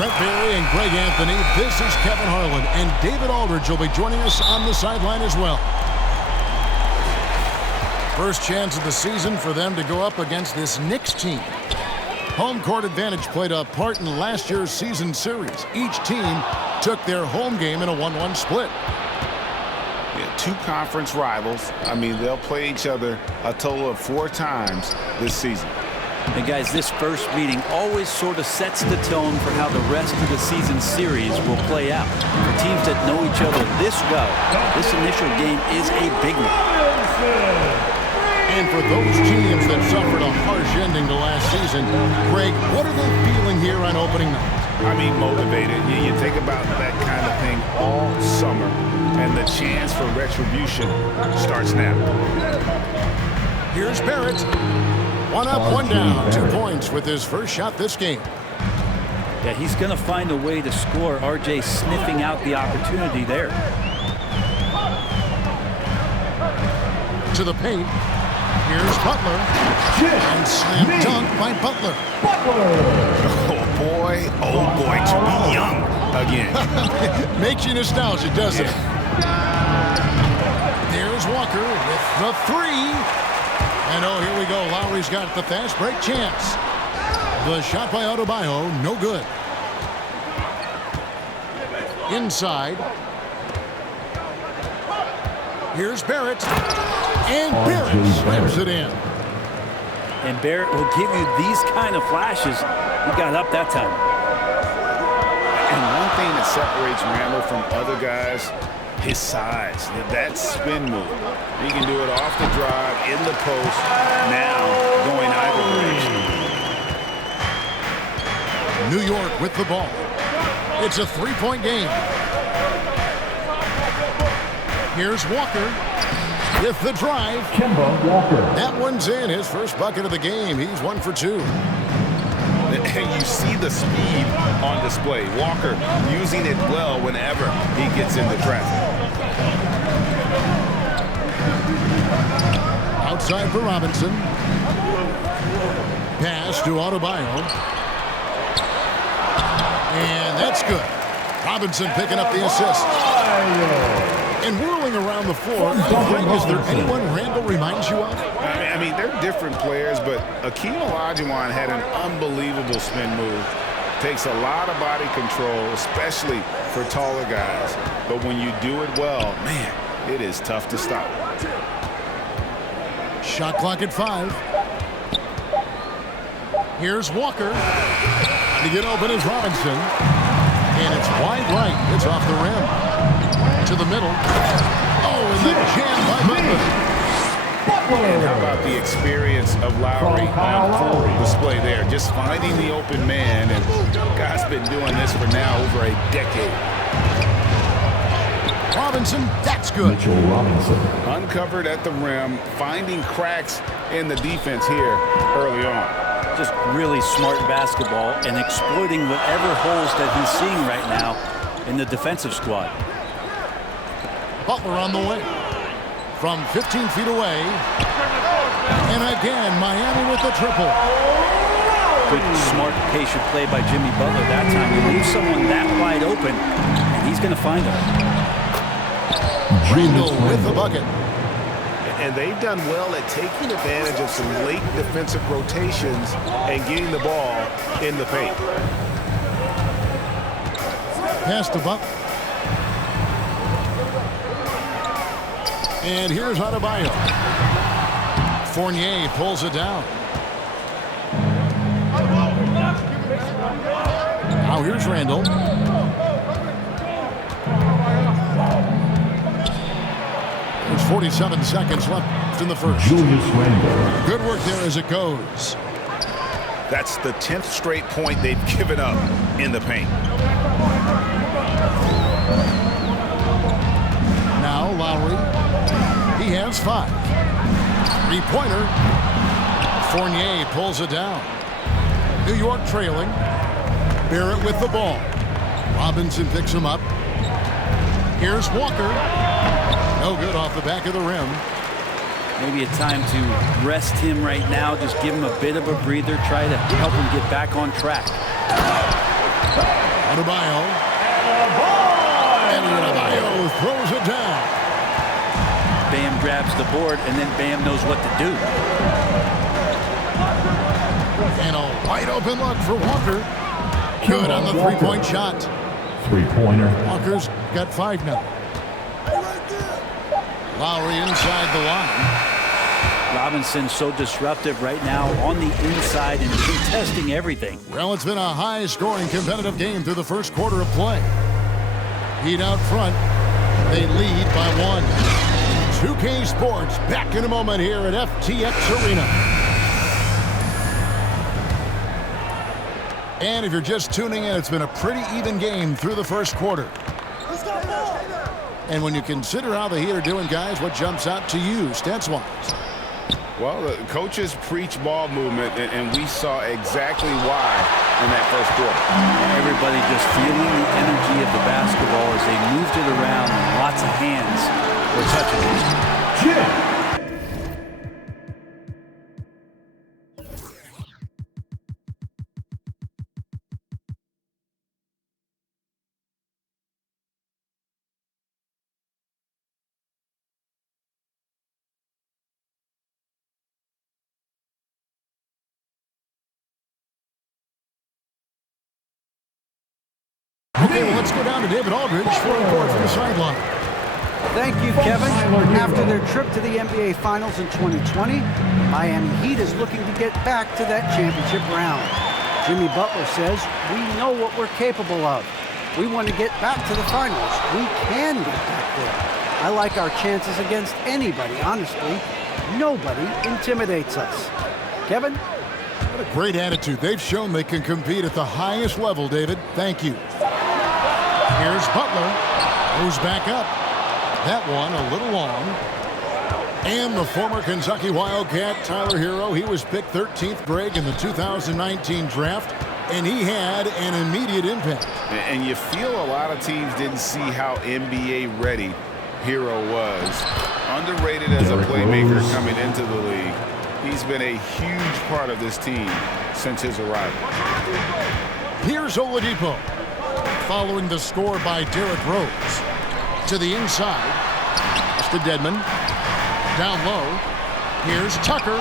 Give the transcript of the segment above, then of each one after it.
Brent Barry and Greg Anthony. This is Kevin Harlan, and David Aldridge will be joining us on the sideline as well. First chance of the season for them to go up against this Knicks team. Home court advantage played a part in last year's season series. Each team took their home game in a 1-1 split. Yeah, two conference rivals. I mean, they'll play each other a total of 4 times this season. And guys, this first meeting always sort of sets the tone for how the rest of the season series will play out. For teams that know each other this well, this initial game is a big one. And for those teams that suffered a harsh ending to last season, Greg, what are they feeling here on opening night? I mean, motivated. You think about that kind of thing all summer, and the chance for retribution starts now. Here's Barrett. 1 up, 1 down. 2 points with his first shot this game. Yeah, he's going to find a way to score. RJ sniffing out the opportunity there. To the paint. Here's Butler. And slam dunk by Butler. Oh, boy, to be young again. Makes you nostalgic, doesn't it? There's Walker with the 3. And oh, here we go. Lowry's got the fast break chance. The shot by Adebayo, no good. Inside. Here's Barrett. And Barrett slams it in. And Barrett will give you these kind of flashes. He got up that time. And one thing that separates Randall from other guys, his size. That spin move. He can do it off the drive, in the post, now going either direction. New York with the ball. It's a 3-point game. Here's Walker with the drive. That one's in. His first bucket of the game. He's 1 for 2. And you see the speed on display. Walker using it well whenever he gets into traffic. Outside for Robinson. Pass to Adebayo. And that's good. Robinson picking up the assist. And whirling around the floor, is there anyone Randall reminds you of? I mean, they're different players, but Akeem Olajuwon had an unbelievable spin move. Takes a lot of body control, especially for taller guys. But when you do it well, man, it is tough to stop. Shot clock at 5. Here's Walker. To get open is Robinson. And it's wide right. It's off the rim. To the middle. Oh, and the jam by Butler. And how about the experience of Lowry on full display there? Just finding the open man, and God's been doing this for now over a decade. Robinson, that's good. Uncovered at the rim, finding cracks in the defense here early on. Just really smart basketball and exploiting whatever holes that he's seeing right now in the defensive squad. Butler on the way. From 15 feet away. And again, Miami with the triple. Good, smart, patient play by Jimmy Butler that time. You leave someone that wide open, and he's going to find them. Randall with the bucket. And they've done well at taking advantage of some late defensive rotations and getting the ball in the paint. Pass to Butler. And here's Adebayo. Fournier pulls it down. Now here's Randall. There's 47 seconds left in the first. Julius Randall. Good work there as it goes. That's the 10th straight point they've given up in the paint. Now Lowry. He has 5. 3-pointer. Fournier pulls it down. New York trailing. Barrett with the ball. Robinson picks him up. Here's Walker. No good off the back of the rim. Maybe a time to rest him right now. Just give him a bit of a breather. Try to help him get back on track. Adebayo. And Adebayo throws it down. Bam grabs the board, and then Bam knows what to do. And a wide open look for Walker. Good on the three-point shot. Three-pointer. Walker's got 5 now. Lowry inside the line. Robinson so disruptive right now on the inside and contesting everything. Well, it's been a high-scoring competitive game through the first quarter of play. Heat out front. They lead by 1. 2K Sports back in a moment here at FTX Arena. And if you're just tuning in, it's been a pretty even game through the first quarter. And when you consider how the Heat are doing, guys, what jumps out to you stats-wise? Well, the coaches preach ball movement, and we saw exactly why in that first quarter. Everybody just feeling the energy of the basketball as they moved it around, and lots of hands were touching it. Okay, well, let's go down to David Aldridge for a report from the sideline. Thank you, Kevin. After their trip to the NBA Finals in 2020, Miami Heat is looking to get back to that championship round. Jimmy Butler says, "We know what we're capable of. We want to get back to the finals. We can get back there. I like our chances against anybody, honestly. Nobody intimidates us." Kevin? What a great attitude. They've shown they can compete at the highest level, David. Thank you. Here's Butler. Goes back up. That one a little long. And the former Kentucky Wildcat, Tyler Hero, he was picked 13th grade in the 2019 draft, and he had an immediate impact. And you feel a lot of teams didn't see how NBA ready Hero was. Underrated as a playmaker coming into the league. He's been a huge part of this team since his arrival. Here's Oladipo. Following the score by Derrick Rose. To the inside. To Dedmon. Down low. Here's Tucker.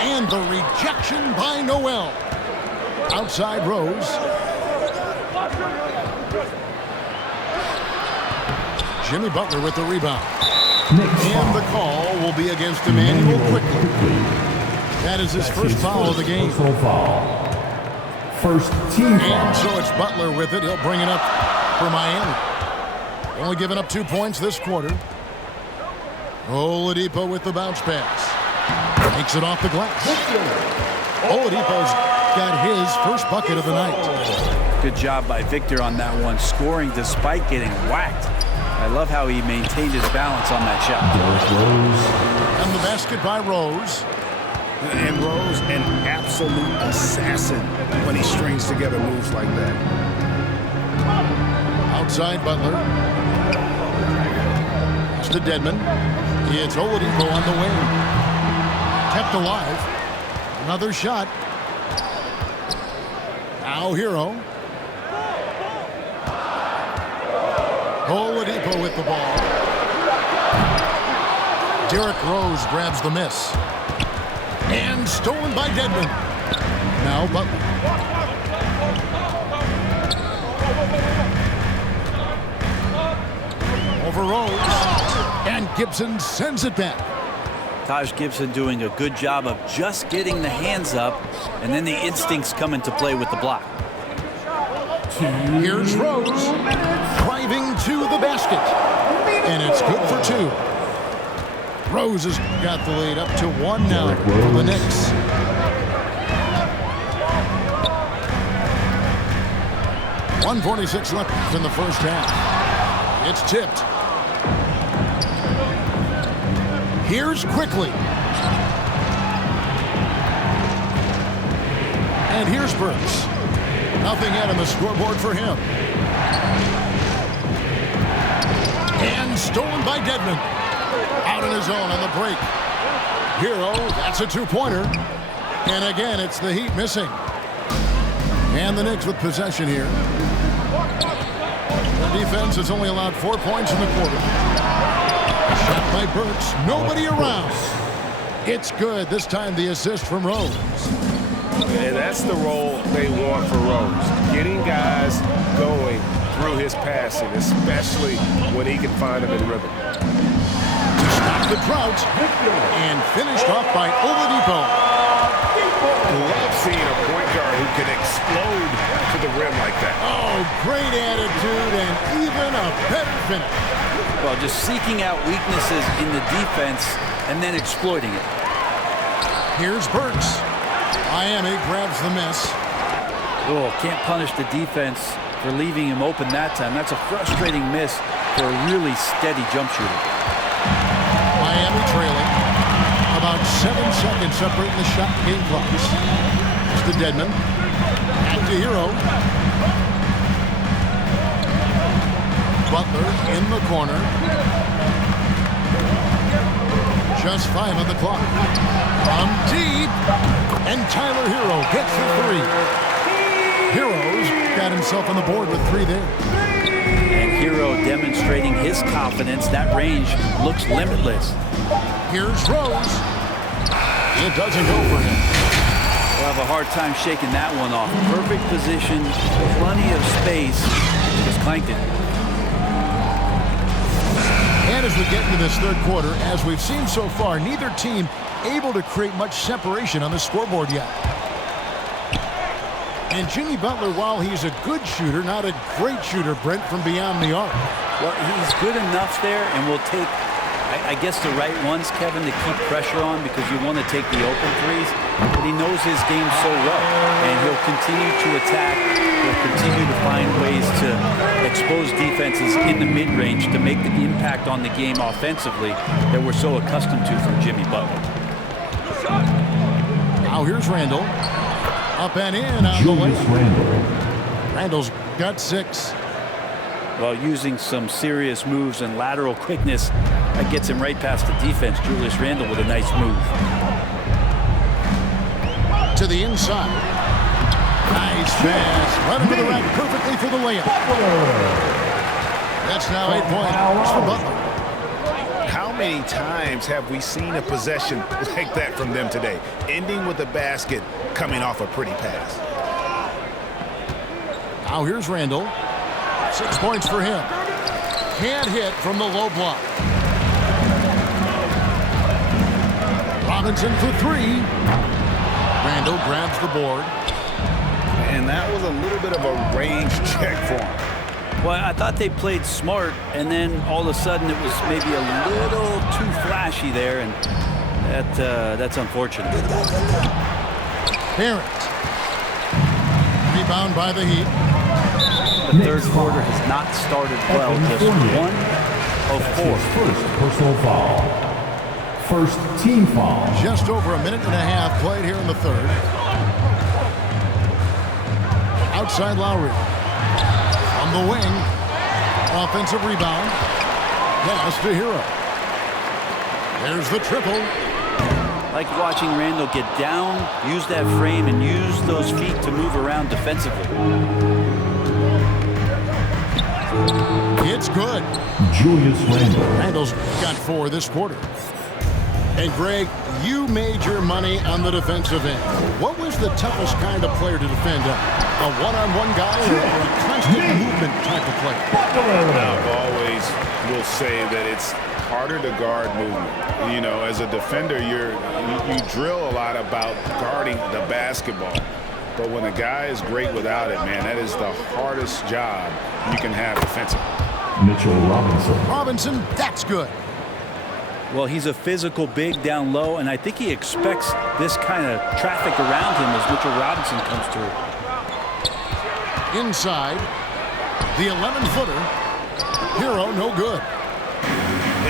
And the rejection by Noel. Outside Rose. Jimmy Butler with the rebound. And the call will be against Emmanuel quickly. That is his first foul of the game. First team foul. And so it's Butler with it. He'll bring it up for Miami. Only giving up 2 points this quarter. Oladipo with the bounce pass. Takes it off the glass. Oladipo's got his first bucket of the night. Good job by Victor on that one, scoring despite getting whacked. I love how he maintained his balance on that shot. And the basket by Rose. And Rose, an absolute assassin when he strings together moves like that. Outside Butler. It's to Dedmon. It's Oladipo on the wing. Kept alive. Another shot. Now Hero. Oladipo with the ball. Derrick Rose grabs the miss. And stolen by Dedmon. Now Butler. Over Rose. And Gibson sends it back. Taj Gibson doing a good job of just getting the hands up, and then the instincts come into play with the block. Here's Rose. Driving to the basket. And it's good for 2. Rose has got the lead up to 1 now for the Knicks. .146 left in the first half. It's tipped. Here's Quickly. And here's Burks. Nothing yet on the scoreboard for him. And stolen by Dedmon. Out on his own on the break. Hero, that's a 2-pointer. And again, it's the Heat missing. And the Knicks with possession here. The defense has only allowed 4 points in the quarter. Shot by Burks. Nobody around. It's good. This time the assist from Rose. And that's the role they want for Rose. Getting guys going through his passing, especially when he can find them in rhythm. To stop the drought. And finished off by Oladipo. Love seeing a point guard who can explode to the rim like that. Oh, great attitude and even a better finish. Well, just seeking out weaknesses in the defense and then exploiting it. Here's Burks. Miami grabs the miss. Oh, can't punish the defense for leaving him open that time. That's a frustrating miss for a really steady jump shooter. Miami trailing. About 7 seconds separating the shot game clocks. It's to Dedmon. Back to Hero. Butler in the corner. Just 5 on the clock. From deep. And Tyler Hero gets the 3. Hero's got himself on the board with 3 there. And Hero demonstrating his confidence. That range looks limitless. Here's Rose. It doesn't go for him. We'll have a hard time shaking that one off. Perfect position, plenty of space. Just clanked it. And as we get into this third quarter, as we've seen so far, neither team able to create much separation on the scoreboard yet. And Jimmy Butler, while he's a good shooter, not a great shooter, Brent, from beyond the arc. Well, he's good enough there, and will take, I guess, the right ones, Kevin, to keep pressure on, because you want to take the open threes. But he knows his game so well, and he'll continue to attack. He'll continue to find ways to expose defenses in the mid-range to make the impact on the game offensively that we're so accustomed to from Jimmy Butler. Now here's Randall. Up and in on the way. Randall's got 6. Well, using some serious moves and lateral quickness, that gets him right past the defense. Julius Randle with a nice move. To the inside. Nice pass. Right into the rack perfectly for the layup. That's now 8 points for Butler. How many times have we seen a possession like that from them today? Ending with a basket, coming off a pretty pass. Now here's Randall. 6 points for him. Can't hit from the low block. Robinson for 3. Randall grabs the board. And that was a little bit of a range check for him. Well, I thought they played smart, and then all of a sudden it was maybe a little too flashy there, and that's unfortunate. Barrett. Rebound by the Heat. The third quarter has not started well. Just 1 of 4. First personal foul. First team foul. Just over a minute and a half played here in the third. Outside Lowry. On the wing. Offensive rebound. Pass to Hero. There's the triple. Like watching Randall get down, use that frame, and use those feet to move around defensively. It's good. Julius Randle. Randall's got 4 this quarter. And Greg, you made your money on the defensive end. What was the toughest kind of player to defend? A one-on-one guy or a constant movement type of player? I always will say that it's harder to guard movement. You know, as a defender, you drill a lot about guarding the basketball. But when a guy is great without it, man, that is the hardest job you can have defensively. Mitchell Robinson. Robinson, that's good. Well, he's a physical big down low, and I think he expects this kind of traffic around him as Mitchell Robinson comes through. Inside, the 11-footer. Hero, no good.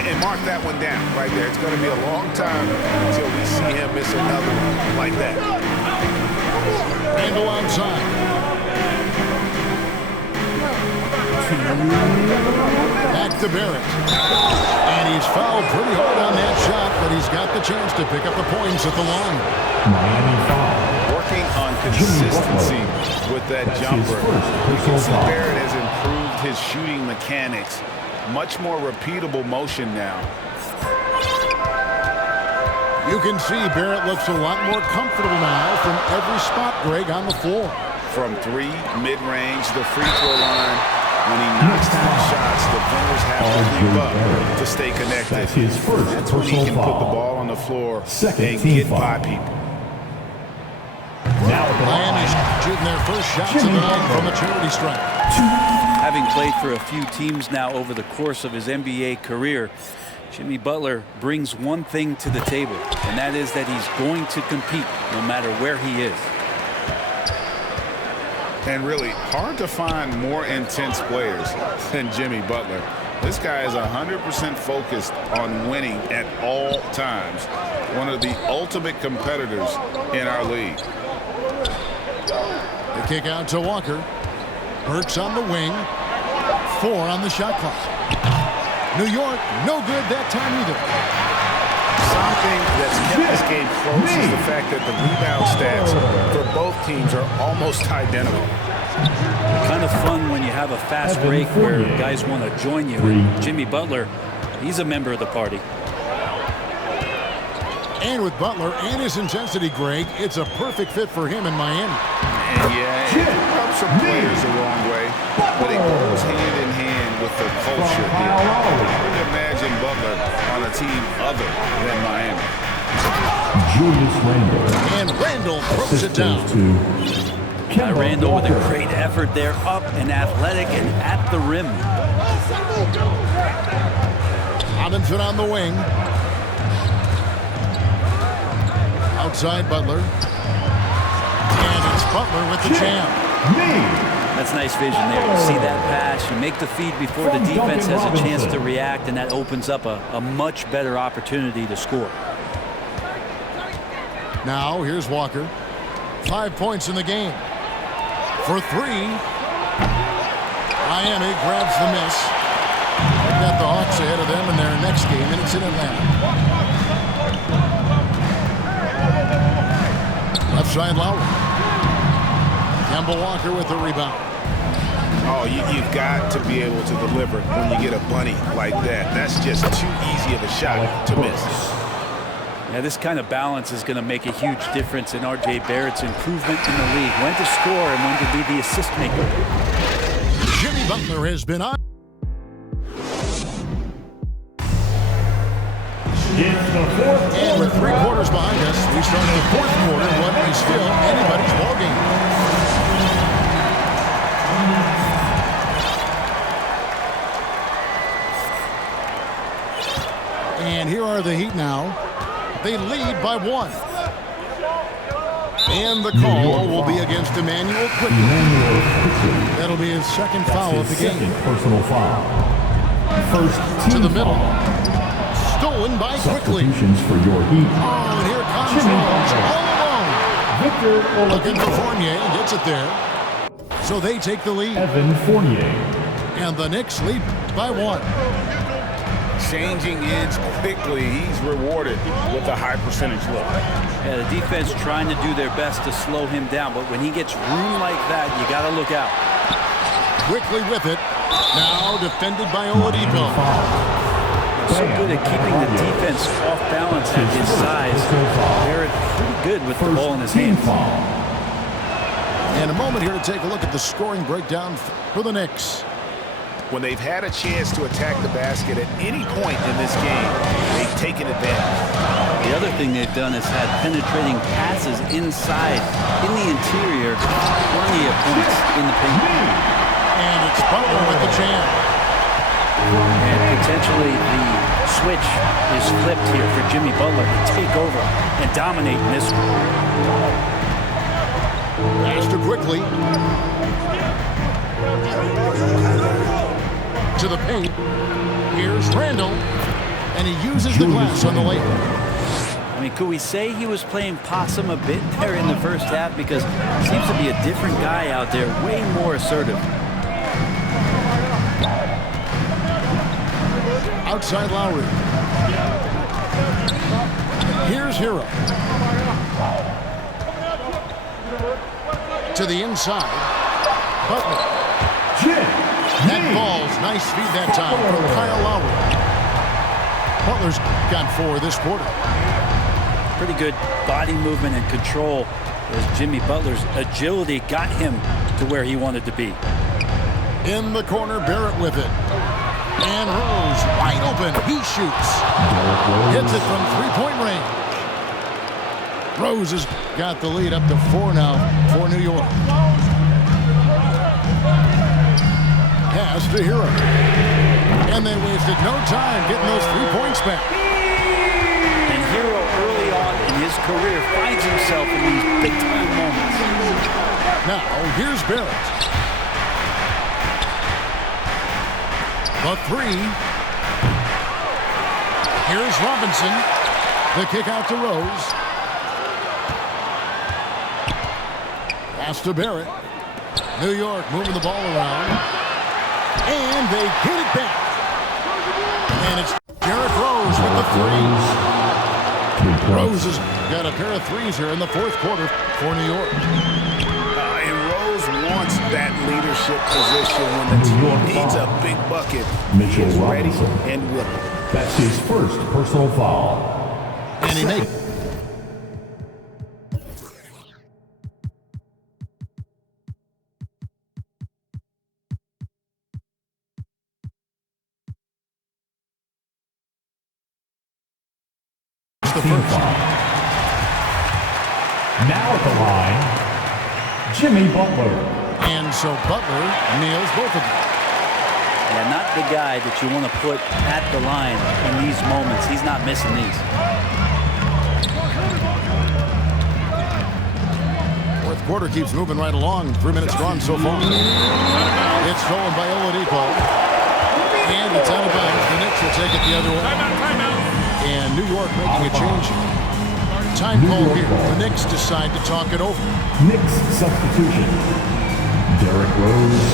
And mark that one down right there. It's going to be a long time until we see him miss another one like that. Randall outside. Back to Barrett. And he's fouled pretty hard on that shot, but he's got the chance to pick up the points at the line. Miami foul. Working on consistency with that jumper. You can see Barrett has improved his shooting mechanics. Much more repeatable motion now. You can see Barrett looks a lot more comfortable now from every spot, Greg, on the floor. From three, mid-range, the free throw line. When he knocks down shots, defenders have to keep up to stay connected. That's when he can put the ball on the floor and get by people. Miami's shooting their first shots of the night from a charity stripe. Having played for a few teams now over the course of his NBA career, Jimmy Butler brings one thing to the table, and that is that he's going to compete no matter where he is. And really, hard to find more intense players than Jimmy Butler. This guy is 100% focused on winning at all times. One of the ultimate competitors in our league. The kick out to Walker. Burks on the wing. 4 on the shot clock. New York, no good that time either. Something that's kept this game close is the fact that the rebound stats for both teams are almost identical. Kind of fun when you have a fast break where guys want to join you. And Jimmy Butler, he's a member of the party. And with Butler and his intensity, Greg, it's a perfect fit for him in Miami. And yeah, it rubs some players the wrong way, but it goes hand in hand with the culture here. I would imagine Butler on a team other than Miami. Julius Randle. And Randle throws it down. Randle with a great effort there, up and athletic and at the rim. Robinson on the wing. Outside Butler. And it's Butler with the jam. That's nice vision there. You see that pass, you make the feed before the defense has a chance to react, and that opens up a much better opportunity to score. Now here's Walker. 5 points in the game. For 3. Miami grabs the miss. They've got the Hawks ahead of them in their next game, and it's in Atlanta. Left side Lowry. Kemba Walker with the rebound. Oh, you've got to be able to deliver when you get a bunny like that. That's just too easy of a shot to miss. Yeah, this kind of balance is going to make a huge difference in R.J. Barrett's improvement in the league. When to score and when to be the assist maker. Jimmy Butler has been on. And with 3 quarters behind us, we start the 4th quarter, what is still anybody's ballgame. And here are the Heat now. They lead by 1. And the call will be against Emmanuel Quickly. That'll be his second foul of the game. Personal foul. First to the middle. Stolen by Quickly. For your Heat. Oh, and here comes Rose all alone. Victor Looking for Fournier, gets it there. So they take the lead. Evan Fournier. And the Knicks lead by 1. Changing ends quickly. He's rewarded with a high percentage look. Yeah, the defense trying to do their best to slow him down, but when he gets room like that, you got to look out. Quickly with it. Now defended by Oladipo. So good at keeping the defense off balance at his size. Barrett pretty good with the ball in his hands. And a moment here to take a look at the scoring breakdown for the Knicks. When they've had a chance to attack the basket at any point in this game, they've taken advantage. The other thing they've done is had penetrating passes inside, in the interior, plenty of points in the paint. And it's Butler with the jam. And potentially the switch is flipped here for Jimmy Butler to take over and dominate in this one. Pass to Quickly. To the paint. Here's Randle. And he uses the glass on the layup. I mean, could we say he was playing possum a bit there in the first half? Because he seems to be a different guy out there, way more assertive. Outside Lowry. Here's Hero. To the inside. Butler. That ball's nice feed that time from Kyle Lowry. Butler's got 4 this quarter. Pretty good body movement and control as Jimmy Butler's agility got him to where he wanted to be. In the corner, Barrett with it. And Rose wide open. He shoots. Hits it from three-point range. Rose has got the lead up to 4 now for New York. Pass to Hero. And they wasted no time getting those 3 points back. And Hero early on in his career finds himself in these big-time moments. Now, here's Barrett. The 3. Here's Robinson. The kick out to Rose. Pass to Barrett. New York moving the ball around. And they get it back. And it's Derrick Rose with the 3. Rose has got a pair of 3s here in the 4th quarter for New York. And Rose wants that leadership position when the team needs a big bucket. He is ready and willing. That's his first personal foul. And he made it. The first. Now at the line, Jimmy Butler. And so Butler nails both of them. Yeah, not the guy that you want to put at the line in these moments. He's not missing these. 4th quarter keeps moving right along. 3 minutes gone so far. It's stolen by Oladipo. And it's out of bounds. The Knicks will take it the other way. And New York making a change. Time call here. The Knicks decide to talk it over. Knicks substitution. Derrick Rose.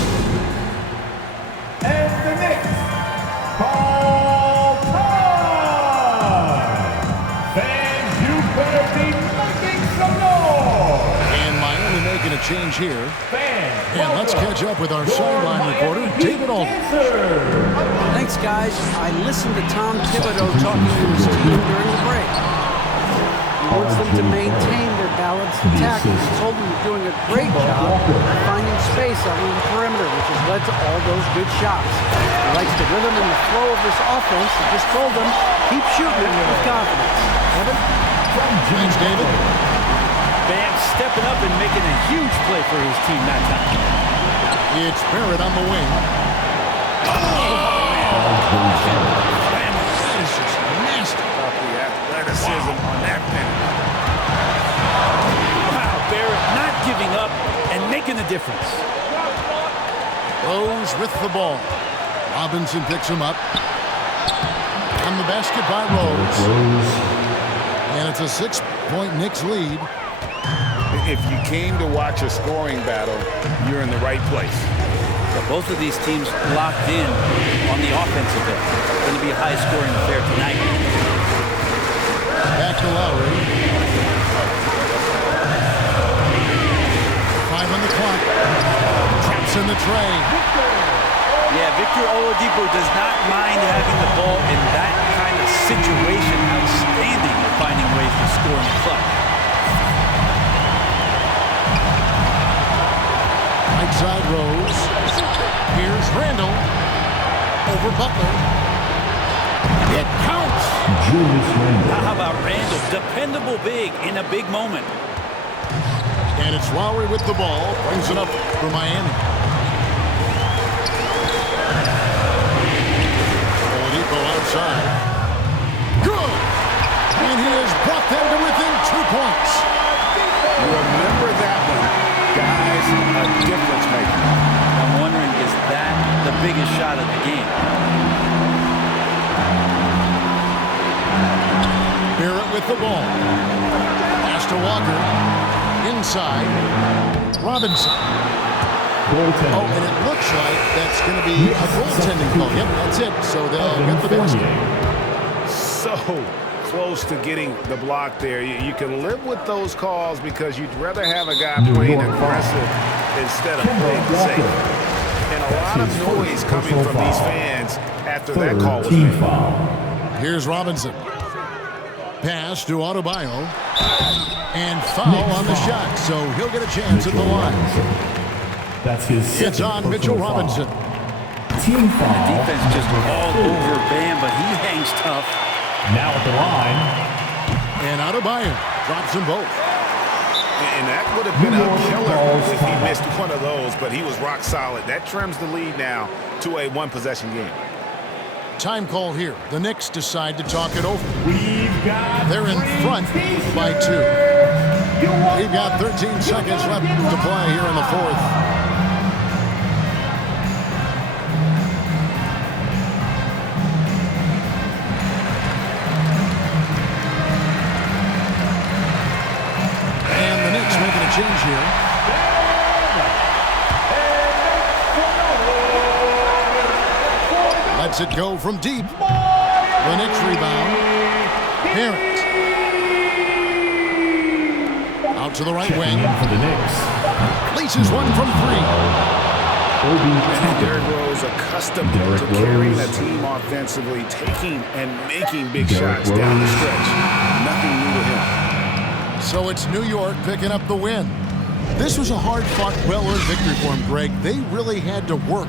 And the Knicks call time. Fans, you better be making some noise. And Miami making a change here. Fans, and let's catch up with our sideline reporter, David Aldridge. Thanks, guys. I listened to Tom Thibodeau talking to his team during the break. He wants them to maintain their balanced attack. He told them they're doing a great job of finding space out on the perimeter, which has led to all those good shots. He likes the rhythm and the flow of this offense. He just told them, keep shooting it with confidence. Evan? Thanks, David. Bam stepping up and making a huge play for his team that time. It's Barrett on the wing. Bam. That is just nasty. The athleticism on that finish. Wow, Barrett not giving up and making a difference. Rose with the ball. Robinson picks him up. On the basket by Rose. And it's a 6-point Knicks lead. If you came to watch a scoring battle, you're in the right place. But both of these teams locked in on the offensive end. It's going to be a high-scoring affair tonight. Back to Lowry. 5 on the clock. Traps in the tray. Yeah, Victor Oladipo does not mind having the ball in that kind of situation. Outstanding at finding ways to score in the clutch. Right side Rose. Here's Randall. Over Butler. It counts. Julius Randle. How about Randall? Dependable big in a big moment. And it's Lowry with the ball. Brings it up for Miami. Oladipo outside. Good. And he has brought them to within 2 points. Remember that one. Guys, a difference maker. I'm wondering, is that the biggest shot of the game? Barrett with the ball. Pass to Walker. Inside. Robinson. Oh, and it looks like that's going to be a goaltending call. Yep, that's it. So they'll get the basket. So close to getting the block there. You can live with those calls because you'd rather have a guy playing aggressive instead of playing safe. And a lot of noise coming from these fans after that call was made. Here's Robinson. Pass to Adebayo. And foul on the shot, so he'll get a chance at the line. That's his It's on Mitchell Robinson. Team foul. The defense just all over Bam, but he hangs tough. Now at the line. And Adebayo drops them both. And that would have been a killer if he missed one of those, but he was rock solid. That trims the lead now to a one-possession game. Time call here. The Knicks decide to talk it over. They're in front by 2. We've got 13 seconds left to play here in the fourth. And the Knicks making a change here. Lets it go from deep. The Knicks rebound. Parent. Out to the right wing. For the Knicks. Leases one from 3. And Derrick Rose accustomed to carrying the team offensively, taking and making big shots down the stretch. Nothing new to him. So it's New York picking up the win. This was a hard-fought, well-earned victory for him, Greg. They really had to work